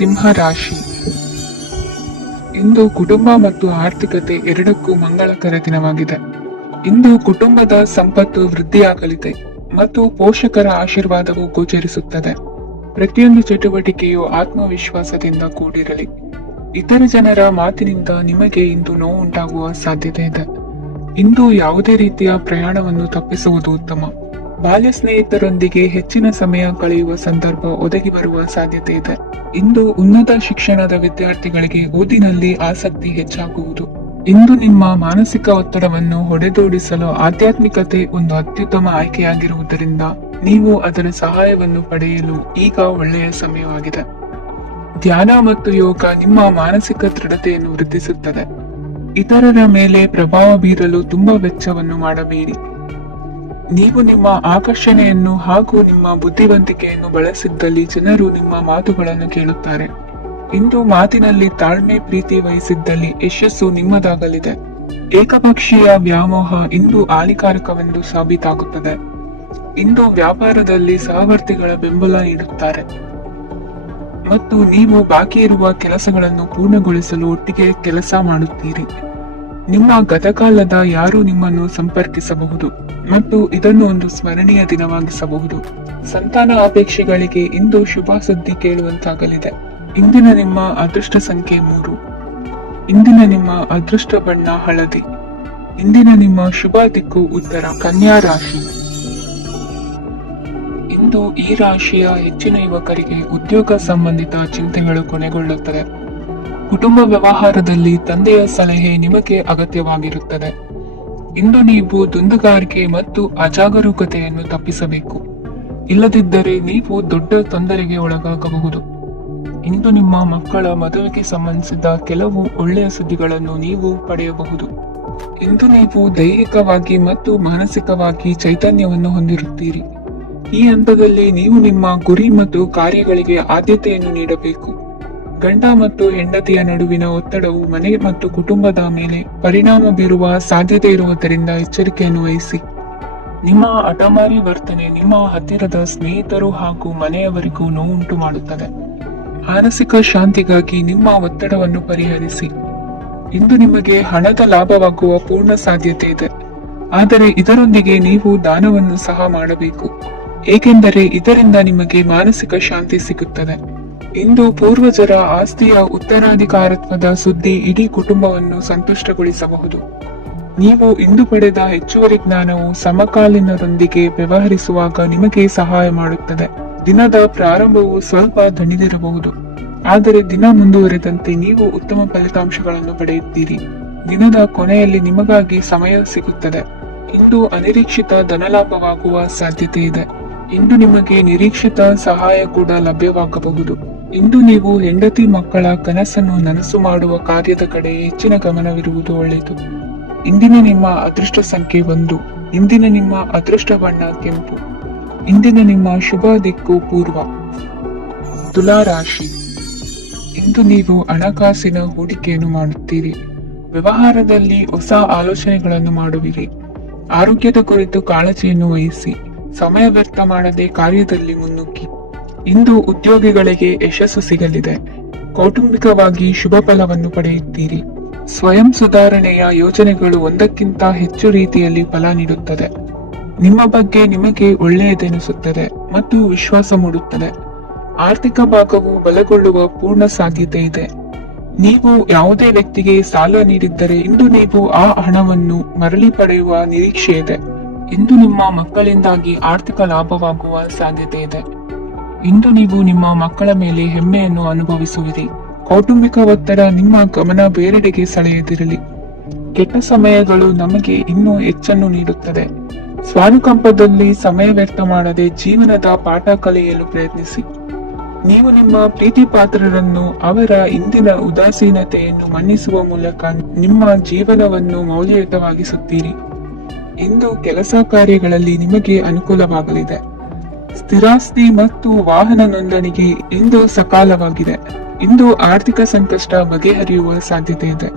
ಸಿಂಹ ರಾಶಿ. ಇಂದು ಕುಟುಂಬ ಮತ್ತು ಆರ್ಥಿಕತೆ ಎರಡಕ್ಕೂ ಮಂಗಳಕರ ದಿನವಾಗಿದೆ. ಇಂದು ಕುಟುಂಬದ ಸಂಪತ್ತು ವೃದ್ಧಿಯಾಗಲಿದೆ ಮತ್ತು ಪೋಷಕರ ಆಶೀರ್ವಾದವು ಗೋಚರಿಸುತ್ತದೆ. ಪ್ರತಿಯೊಂದು ಚಟುವಟಿಕೆಯು ಆತ್ಮವಿಶ್ವಾಸದಿಂದ ಕೂಡಿರಲಿ. ಇತರ ಜನರ ಮಾತಿನಿಂದ ನಿಮಗೆ ಇಂದು ನೋವುಂಟಾಗುವ ಸಾಧ್ಯತೆ ಇದೆ. ಇಂದು ಯಾವುದೇ ರೀತಿಯ ಪ್ರಯಾಣವನ್ನು ತಪ್ಪಿಸುವುದು ಉತ್ತಮ. ಬಾಲ್ಯ ಸ್ನೇಹಿತರೊಂದಿಗೆ ಹೆಚ್ಚಿನ ಸಮಯ ಕಳೆಯುವ ಸಂದರ್ಭ ಒದಗಿ ಬರುವ ಸಾಧ್ಯತೆ ಇದೆ. ಇಂದು ಉನ್ನತ ಶಿಕ್ಷಣದ ವಿದ್ಯಾರ್ಥಿಗಳಿಗೆ ಓದಿನಲ್ಲಿ ಆಸಕ್ತಿ ಹೆಚ್ಚಾಗುವುದು. ಇಂದು ನಿಮ್ಮ ಮಾನಸಿಕ ಒತ್ತಡವನ್ನು ಹೊಡೆದೋಡಿಸಲು ಆಧ್ಯಾತ್ಮಿಕತೆ ಒಂದು ಅತ್ಯುತ್ತಮ ಆಯ್ಕೆಯಾಗಿರುವುದರಿಂದ ನೀವು ಅದರ ಸಹಾಯವನ್ನು ಪಡೆಯಲು ಈಗ ಒಳ್ಳೆಯ ಸಮಯವಾಗಿದೆ. ಧ್ಯಾನ ಮತ್ತು ಯೋಗ ನಿಮ್ಮ ಮಾನಸಿಕ ದೃಢತೆಯನ್ನು ವೃದ್ಧಿಸುತ್ತದೆ. ಇತರರ ಮೇಲೆ ಪ್ರಭಾವ ಬೀರಲು ತುಂಬಾ ವೆಚ್ಚವನ್ನು ಮಾಡಬೇಡಿ. ನೀವು ನಿಮ್ಮ ಆಕರ್ಷಣೆಯನ್ನು ಹಾಗೂ ನಿಮ್ಮ ಬುದ್ಧಿವಂತಿಕೆಯನ್ನು ಬಳಸಿದ್ದಲ್ಲಿ ಜನರು ನಿಮ್ಮ ಮಾತುಗಳನ್ನು ಕೇಳುತ್ತಾರೆ. ಇಂದು ಮಾತಿನಲ್ಲಿ ತಾಳ್ಮೆ ಪ್ರೀತಿ ವಹಿಸಿದ್ದಲ್ಲಿ ಯಶಸ್ಸು ನಿಮ್ಮದಾಗಲಿದೆ. ಏಕಪಕ್ಷೀಯ ವ್ಯಾಮೋಹ ಇಂದು ಹಾನಿಕಾರಕವೆಂದು ಸಾಬೀತಾಗುತ್ತದೆ. ಇಂದು ವ್ಯಾಪಾರದಲ್ಲಿ ಸಹವರ್ತಿಗಳ ಬೆಂಬಲ ನೀಡುತ್ತಾರೆ ಮತ್ತು ನೀವು ಬಾಕಿ ಇರುವ ಕೆಲಸಗಳನ್ನು ಪೂರ್ಣಗೊಳಿಸಲು ಒಟ್ಟಿಗೆ ಕೆಲಸ ಮಾಡುತ್ತೀರಿ. ನಿಮ್ಮ ಗತಕಾಲದ ಯಾರು ನಿಮ್ಮನ್ನು ಸಂಪರ್ಕಿಸಬಹುದು ಮತ್ತು ಇದನ್ನು ಒಂದು ಸ್ಮರಣೀಯ ದಿನವಾಗಿಸಬಹುದು. ಸಂತಾನ ಅಪೇಕ್ಷೆಗಳಿಗೆ ಇಂದು ಶುಭ ಸುದ್ದಿ ಕೇಳುವಂತಾಗಲಿದೆ. ಇಂದಿನ ನಿಮ್ಮ ಅದೃಷ್ಟ ಸಂಖ್ಯೆ 3. ಇಂದಿನ ನಿಮ್ಮ ಅದೃಷ್ಟ ಬಣ್ಣ ಹಳದಿ. ಇಂದಿನ ನಿಮ್ಮ ಶುಭ ದಿಕ್ಕು ಉತ್ತರ. ಕನ್ಯಾ ರಾಶಿ. ಇಂದು ಈ ರಾಶಿಯ ಹೆಚ್ಚಿನ ಯುವಕರಿಗೆ ಉದ್ಯೋಗ ಸಂಬಂಧಿತ ಚಿಂತೆಗಳು ಕೊನೆಗೊಳ್ಳುತ್ತದೆ. ಕುಟುಂಬ ವ್ಯವಹಾರದಲ್ಲಿ ತಂದೆಯ ಸಲಹೆ ನಿಮಗೆ ಅಗತ್ಯವಾಗಿರುತ್ತದೆ. ಇಂದು ನೀವು ದುಂದುಗಾರಿಕೆ ಮತ್ತು ಅಜಾಗರೂಕತೆಯನ್ನು ತಪ್ಪಿಸಬೇಕು. ಇಲ್ಲದಿದ್ದರೆ ನೀವು ದೊಡ್ಡ ತೊಂದರೆಗೆ ಒಳಗಾಗಬಹುದು. ಇಂದು ನಿಮ್ಮ ಮಕ್ಕಳ ಮದುವೆಗೆ ಸಂಬಂಧಿಸಿದ ಕೆಲವು ಒಳ್ಳೆಯ ಸುದ್ದಿಗಳನ್ನು ನೀವು ಪಡೆಯಬಹುದು. ಇಂದು ನೀವು ದೈಹಿಕವಾಗಿ ಮತ್ತು ಮಾನಸಿಕವಾಗಿ ಚೈತನ್ಯವನ್ನು ಹೊಂದಿರುತ್ತೀರಿ. ಈ ಹಂತದಲ್ಲಿ ನೀವು ನಿಮ್ಮ ಗುರಿ ಮತ್ತು ಕಾರ್ಯಗಳಿಗೆ ಆದ್ಯತೆಯನ್ನು ನೀಡಬೇಕು. ಗಂಡ ಮತ್ತು ಹೆಂಡತಿಯ ನಡುವಿನ ಒತ್ತಡವು ಮನೆ ಮತ್ತು ಕುಟುಂಬದ ಮೇಲೆ ಪರಿಣಾಮ ಬೀರುವ ಸಾಧ್ಯತೆ ಇರುವುದರಿಂದ ಎಚ್ಚರಿಕೆಯನ್ನು ವಹಿಸಿ. ನಿಮ್ಮ ಹಠಮಾರಿ ವರ್ತನೆ ನಿಮ್ಮ ಹತ್ತಿರದ ಸ್ನೇಹಿತರು ಹಾಗೂ ಮನೆಯವರಿಗೂ ನೋವುಂಟು ಮಾಡುತ್ತದೆ. ಮಾನಸಿಕ ಶಾಂತಿಗಾಗಿ ನಿಮ್ಮ ಒತ್ತಡವನ್ನು ಪರಿಹರಿಸಿ. ಇಂದು ನಿಮಗೆ ಹಣದ ಲಾಭವಾಗುವ ಪೂರ್ಣ ಸಾಧ್ಯತೆ ಇದೆ, ಆದರೆ ಇದರೊಂದಿಗೆ ನೀವು ದಾನವನ್ನು ಸಹ ಮಾಡಬೇಕು, ಏಕೆಂದರೆ ಇದರಿಂದ ನಿಮಗೆ ಮಾನಸಿಕ ಶಾಂತಿ ಸಿಗುತ್ತದೆ. ಇಂದು ಪೂರ್ವಜರ ಆಸ್ತಿಯ ಉತ್ತರಾಧಿಕಾರತ್ವದ ಸುದ್ದಿ ಇಡೀ ಕುಟುಂಬವನ್ನು ಸಂತುಷ್ಟಗೊಳಿಸಬಹುದು. ನೀವು ಇಂದು ಪಡೆದ ಹೆಚ್ಚುವರಿ ಜ್ಞಾನವು ಸಮಕಾಲೀನರೊಂದಿಗೆ ವ್ಯವಹರಿಸುವಾಗ ನಿಮಗೆ ಸಹಾಯ ಮಾಡುತ್ತದೆ. ದಿನದ ಪ್ರಾರಂಭವು ಸ್ವಲ್ಪ ದಣಿದಿರಬಹುದು, ಆದರೆ ದಿನ ಮುಂದುವರೆದಂತೆ ನೀವು ಉತ್ತಮ ಫಲಿತಾಂಶಗಳನ್ನು ಪಡೆಯುತ್ತೀರಿ. ದಿನದ ಕೊನೆಯಲ್ಲಿ ನಿಮಗಾಗಿ ಸಮಯ ಸಿಗುತ್ತದೆ. ಇಂದು ಅನಿರೀಕ್ಷಿತ ಧನಲಾಭವಾಗುವ ಸಾಧ್ಯತೆ ಇದೆ. ಇಂದು ನಿಮಗೆ ನಿರೀಕ್ಷಿತ ಸಹಾಯ ಕೂಡ ಲಭ್ಯವಾಗಬಹುದು. ಇಂದು ನೀವು ಹೆಂಡತಿ ಮಕ್ಕಳ ಕನಸನ್ನು ನನಸು ಮಾಡುವ ಕಾರ್ಯದ ಕಡೆ ಹೆಚ್ಚಿನ ಗಮನವಿರುವುದು ಒಳ್ಳೆಯದು. ಇಂದಿನ ನಿಮ್ಮ ಅದೃಷ್ಟ ಸಂಖ್ಯೆ 1. ಇಂದಿನ ನಿಮ್ಮ ಅದೃಷ್ಟ ಬಣ್ಣ ಕೆಂಪು. ಇಂದಿನ ನಿಮ್ಮ ಶುಭ ದಿಕ್ಕು ಪೂರ್ವ. ತುಲಾ ರಾಶಿ. ಇಂದು ನೀವು ಹಣಕಾಸಿನ ಹೂಡಿಕೆಯನ್ನು ಮಾಡುತ್ತೀರಿ. ವ್ಯವಹಾರದಲ್ಲಿ ಹೊಸ ಆಲೋಚನೆಗಳನ್ನು ಮಾಡುವಿರಿ. ಆರೋಗ್ಯದ ಕುರಿತು ಕಾಳಜಿಯನ್ನು ವಹಿಸಿ. ಸಮಯ ವ್ಯರ್ಥ ಮಾಡದೆ ಕಾರ್ಯದಲ್ಲಿ ಮುನ್ನುಗ್ಗಿ. ಇಂದು ಉದ್ಯೋಗಿಗಳಿಗೆ ಯಶಸ್ಸು ಸಿಗಲಿದೆ. ಕೌಟುಂಬಿಕವಾಗಿ ಶುಭ ಫಲವನ್ನು ಪಡೆಯುತ್ತೀರಿ. ಸ್ವಯಂ ಸುಧಾರಣೆಯ ಯೋಜನೆಗಳು ಒಂದಕ್ಕಿಂತ ಹೆಚ್ಚು ರೀತಿಯಲ್ಲಿ ಫಲ ನೀಡುತ್ತದೆ. ನಿಮ್ಮ ಬಗ್ಗೆ ನಿಮಗೆ ಒಳ್ಳೆಯದೆನಿಸುತ್ತದೆ ಮತ್ತು ವಿಶ್ವಾಸ ಮೂಡುತ್ತದೆ. ಆರ್ಥಿಕ ಭಾಗವು ಬಲಗೊಳ್ಳುವ ಪೂರ್ಣ ಸಾಧ್ಯತೆ ಇದೆ. ನೀವು ಯಾವುದೇ ವ್ಯಕ್ತಿಗೆ ಸಾಲ ನೀಡಿದ್ದರೆ ಇಂದು ನೀವು ಆ ಹಣವನ್ನು ಮರಳಿ ಪಡೆಯುವ ನಿರೀಕ್ಷೆ ಇದೆ. ಇಂದು ನಿಮ್ಮ ಮಕ್ಕಳಿಂದಾಗಿ ಆರ್ಥಿಕ ಲಾಭವಾಗುವ ಸಾಧ್ಯತೆ ಇದೆ. ಇಂದು ನೀವು ನಿಮ್ಮ ಮಕ್ಕಳ ಮೇಲೆ ಹೆಮ್ಮೆಯನ್ನು ಅನುಭವಿಸುವಿರಿ. ಕೌಟುಂಬಿಕ ಒತ್ತಡ ನಿಮ್ಮ ಗಮನ ಬೇರೆಡೆಗೆ ಸೆಳೆಯದಿರಲಿ. ಕೆಟ್ಟ ಸಮಯಗಳು ನಮಗೆ ಇನ್ನೂ ಹೆಚ್ಚನ್ನು ನೀಡುತ್ತದೆ. ಸ್ವಾನುಕಂಪದಲ್ಲಿ ಸಮಯ ವ್ಯರ್ಥ ಮಾಡದೆ ಜೀವನದ ಪಾಠ ಕಲಿಯಲು ಪ್ರಯತ್ನಿಸಿ. ನೀವು ನಿಮ್ಮ ಪ್ರೀತಿ ಪಾತ್ರರನ್ನು ಅವರ ಇಂದಿನ ಉದಾಸೀನತೆಯನ್ನು ಮನ್ನಿಸುವ ಮೂಲಕ ನಿಮ್ಮ ಜೀವನವನ್ನು ಮೌಲ್ಯಯುತವಾಗಿಸುತ್ತೀರಿ. ಇಂದು ಕೆಲಸ ಕಾರ್ಯಗಳಲ್ಲಿ ನಿಮಗೆ ಅನುಕೂಲವಾಗಲಿದೆ. ಸ್ಥಿರಾಸ್ತಿ ಮತ್ತು ವಾಹನ ನೋಂದಣಿಗೆ ಇಂದು ಸಕಾಲವಾಗಿದೆ. ಇಂದು ಆರ್ಥಿಕ ಸಂಕಷ್ಟ ಬಗೆಹರಿಯುವ ಸಾಧ್ಯತೆ ಇದೆ.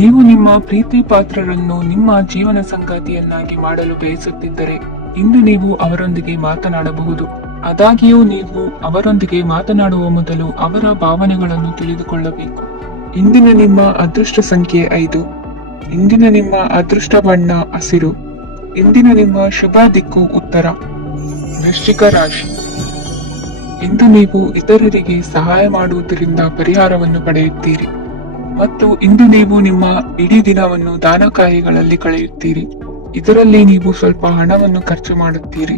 ನೀವು ನಿಮ್ಮ ಪ್ರೀತಿ ಪಾತ್ರರನ್ನು ನಿಮ್ಮ ಜೀವನ ಸಂಗಾತಿಯನ್ನಾಗಿ ಮಾಡಲು ಬಯಸುತ್ತಿದ್ದರೆ ಇಂದು ನೀವು ಅವರೊಂದಿಗೆ ಮಾತನಾಡಬಹುದು. ಆದಾಗ್ಯೂ ನೀವು ಅವರೊಂದಿಗೆ ಮಾತನಾಡುವ ಮೊದಲು ಅವರ ಭಾವನೆಗಳನ್ನು ತಿಳಿದುಕೊಳ್ಳಬೇಕು. ಇಂದಿನ ನಿಮ್ಮ ಅದೃಷ್ಟ ಸಂಖ್ಯೆ 5. ಇಂದಿನ ನಿಮ್ಮ ಅದೃಷ್ಟ ಬಣ್ಣ ಹಸಿರು. ಇಂದಿನ ನಿಮ್ಮ ಶುಭ ದಿಕ್ಕು ಉತ್ತರ. ವೃಶ್ಚಿಕ ರಾಶಿ. ಇಂದು ನೀವು ಇತರರಿಗೆ ಸಹಾಯ ಮಾಡುವುದರಿಂದ ಪರಿಹಾರವನ್ನು ಪಡೆಯುತ್ತೀರಿ ಮತ್ತು ಇಂದು ನೀವು ನಿಮ್ಮ ಇಡೀ ದಿನವನ್ನು ದಾನ ಕಾರ್ಯಗಳಲ್ಲಿ ಕಳೆಯುತ್ತೀರಿ. ಇದರಲ್ಲಿ ನೀವು ಸ್ವಲ್ಪ ಹಣವನ್ನು ಖರ್ಚು ಮಾಡುತ್ತೀರಿ.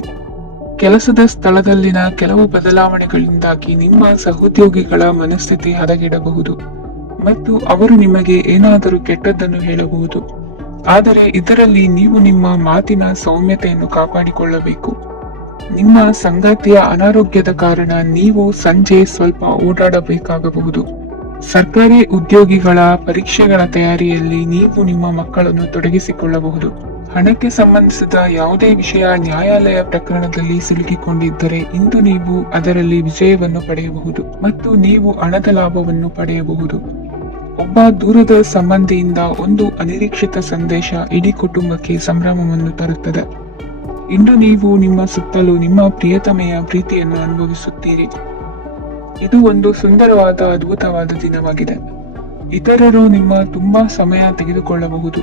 ಕೆಲಸದ ಸ್ಥಳದಲ್ಲಿನ ಕೆಲವು ಬದಲಾವಣೆಗಳಿಂದಾಗಿ ನಿಮ್ಮ ಸಹೋದ್ಯೋಗಿಗಳ ಮನಸ್ಥಿತಿ ಹದಗೆಡಬಹುದು ಮತ್ತು ಅವರು ನಿಮಗೆ ಏನಾದರೂ ಕೆಟ್ಟದ್ದನ್ನು ಹೇಳಬಹುದು. ಆದರೆ ಇದರಲ್ಲಿ ನೀವು ನಿಮ್ಮ ಮಾತಿನ ಸೌಮ್ಯತೆಯನ್ನು ಕಾಪಾಡಿಕೊಳ್ಳಬೇಕು. ನಿಮ್ಮ ಸಂಗಾತಿಯ ಅನಾರೋಗ್ಯದ ಕಾರಣ ನೀವು ಸಂಜೆ ಸ್ವಲ್ಪ ಓಡಾಡಬೇಕಾಗಬಹುದು. ಸರ್ಕಾರಿ ಉದ್ಯೋಗಿಗಳ ಪರೀಕ್ಷೆಗಳ ತಯಾರಿಯಲ್ಲಿ ನೀವು ನಿಮ್ಮ ಮಕ್ಕಳನ್ನು ತೊಡಗಿಸಿಕೊಳ್ಳಬಹುದು. ಹಣಕ್ಕೆ ಸಂಬಂಧಿಸಿದ ಯಾವುದೇ ವಿಷಯ ನ್ಯಾಯಾಲಯ ಪ್ರಕರಣದಲ್ಲಿ ಸಿಲುಕಿಕೊಂಡಿದ್ದರೆ ಇಂದು ನೀವು ಅದರಲ್ಲಿ ವಿಜಯವನ್ನು ಪಡೆಯಬಹುದು ಮತ್ತು ನೀವು ಹಣದ ಲಾಭವನ್ನು ಪಡೆಯಬಹುದು. ಒಬ್ಬ ದೂರದ ಸಂಬಂಧಿಯಿಂದ ಒಂದು ಅನಿರೀಕ್ಷಿತ ಸಂದೇಶ ಇಡೀ ಕುಟುಂಬಕ್ಕೆ ಸಂಭ್ರಮವನ್ನು ತರುತ್ತದೆ. ಇಂದು ನೀವು ನಿಮ್ಮ ಸುತ್ತಲೂ ನಿಮ್ಮ ಪ್ರಿಯತಮೆಯ ಪ್ರೀತಿಯನ್ನು ಅನುಭವಿಸುತ್ತೀರಿ. ಇದು ಒಂದು ಸುಂದರವಾದ ಅದ್ಭುತವಾದ ದಿನವಾಗಿದೆ. ಇತರರು ನಿಮ್ಮ ತುಂಬಾ ಸಮಯ ತೆಗೆದುಕೊಳ್ಳಬಹುದು.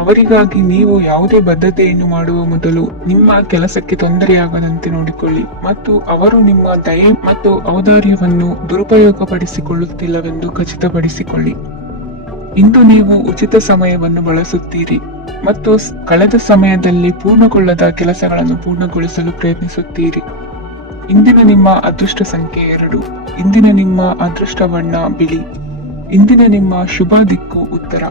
ಅವರಿಗಾಗಿ ನೀವು ಯಾವುದೇ ಬದ್ಧತೆಯನ್ನು ಮಾಡುವ ಮೊದಲು ನಿಮ್ಮ ಕೆಲಸಕ್ಕೆ ತೊಂದರೆಯಾಗದಂತೆ ನೋಡಿಕೊಳ್ಳಿ ಮತ್ತು ಅವರು ನಿಮ್ಮ ದಯೆ ಮತ್ತು ಔದಾರ್ಯವನ್ನು ದುರುಪಯೋಗಪಡಿಸಿಕೊಳ್ಳುತ್ತಿಲ್ಲವೆಂದು ಖಚಿತಪಡಿಸಿಕೊಳ್ಳಿ. ಇಂದು ನೀವು ಉಚಿತ ಸಮಯವನ್ನು ಬಳಸುತ್ತೀರಿ ಮತ್ತು ಕಳೆದ ಸಮಯದಲ್ಲಿ ಪೂರ್ಣಗೊಳ್ಳದ ಕೆಲಸಗಳನ್ನು ಪೂರ್ಣಗೊಳಿಸಲು ಪ್ರಯತ್ನಿಸುತ್ತೀರಿ. ಇಂದಿನ ನಿಮ್ಮ ಅದೃಷ್ಟ ಸಂಖ್ಯೆ 2. ಇಂದಿನ ನಿಮ್ಮ ಅದೃಷ್ಟ ಬಣ್ಣ ಬಿಳಿ. ಇಂದಿನ ನಿಮ್ಮ ಶುಭ ದಿಕ್ಕು ಉತ್ತರ.